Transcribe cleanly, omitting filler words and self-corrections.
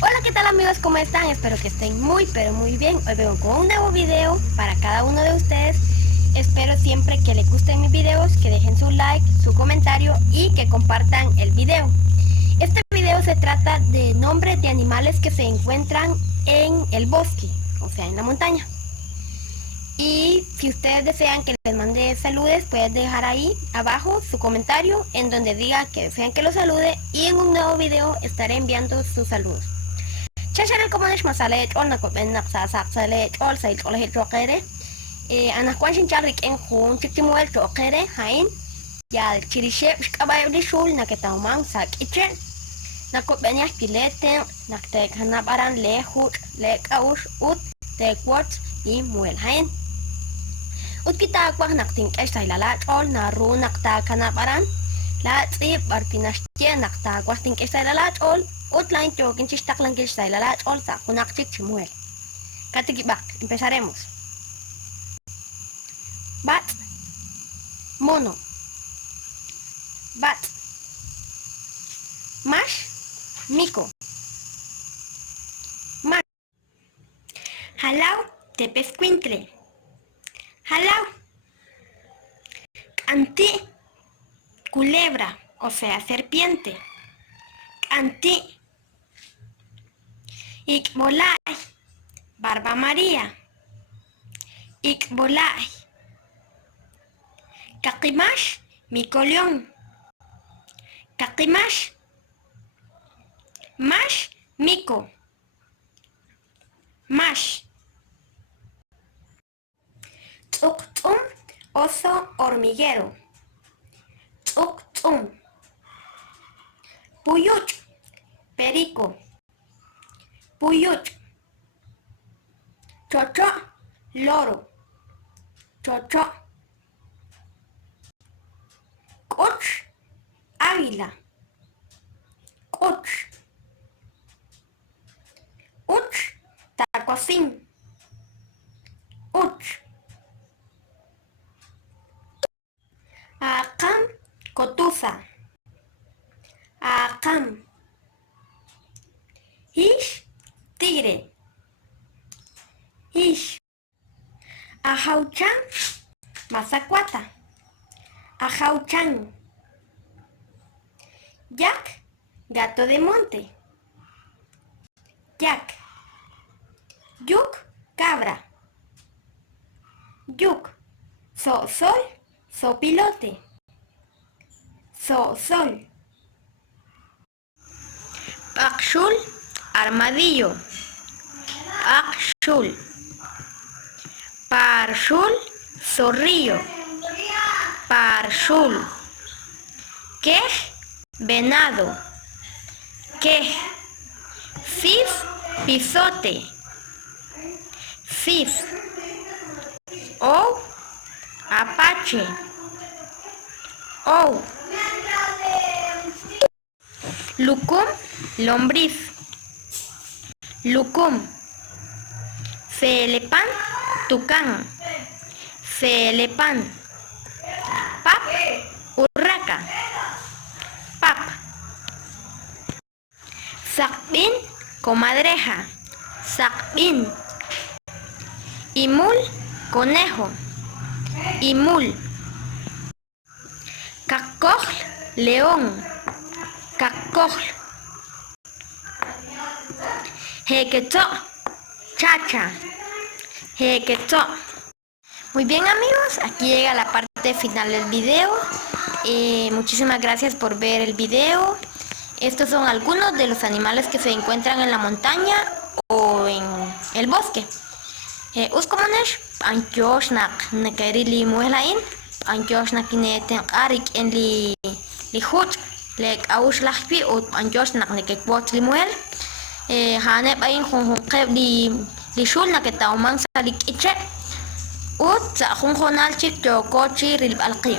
Hola, ¿qué tal amigos? ¿Cómo están? Espero que estén muy pero muy bien. Hoy vengo con un nuevo video para cada uno de ustedes. Espero siempre que les gusten mis videos, que dejen su like, su comentario y que compartan el video. Este video se trata de nombres de animales que se encuentran en el bosque, o sea, en la montaña. Y si ustedes desean que les mande saludos, pueden dejar ahí abajo su comentario en donde diga que desean que los salude y en un nuevo video estaré enviando sus saludos. Chachar como es masale ol na koben na sa sale ol sa ol he tokere ana kwanshin charik en khun tiktimuel tokere hain ya chirishe kabay di shul na ketawmang sak iche na koben ya pilete na tek hana baran le hut le kaush ut te kwot y muel hain ut kita kwah nak ting es sa lala ol na ru nak ta kana baran la tsip barpinashtie nak ta kwah ting es sa lala ol Outline jogging chistak lang gil style la olsa kunak chik chimuel. Katigibak, empezaremos. Bat, mono. Bat. Mash, mico. Mash. Halau, tepescuintle. Halau. Anti, culebra, o sea, serpiente. Anti. Ikbolay, barba María. Ikbolay. Kakimash, micoleón. Kakimash. Mash, mico. Mash. Tzuktzum, oso hormiguero. Tzuktzum. Puyuch, perico. Puyuch. Chocho, loro. Chocho. Coch, águila. Coch. Uch, tacocín. Uch. Acam, cotuza. Acam. Ish, tigre. Ish. Ajauchan, mazacuata. Ajauchan. Jack, gato de monte. Jack. Yuk, cabra. Yuk. Sol, sopilote. Sol. Pakshul, armadillo. Pakshul. Parshul, zorrillo. Parshul. Quej, venado. Quej. Cis, pisote. Cis. O, apache. O. Lucum, lombriz. Lucum. Celepan, tucán. Celepan. Pap, urraca. Pap. Sacbin, comadreja. Sacbin. Imul, conejo. Imul. Cacojl, león. Cacojl. Jequetzó, chacha. Jequetzó. Muy bien amigos, aquí llega la parte final del video. Muchísimas gracias por ver el video. Estos son algunos de los animales que se encuentran en la montaña o en el bosque. Uskomonesh, Anchoshnak, Nekerili Muelain, Anchoshnak Neten Arik en li hut, lek Aush Lahpi, o Anchoshnak Nekekwot Limuel. Hanep Ain Honqeb li Shul Naketauman Salik Iche, Ut Honalchik Jokochi Rilbalqi.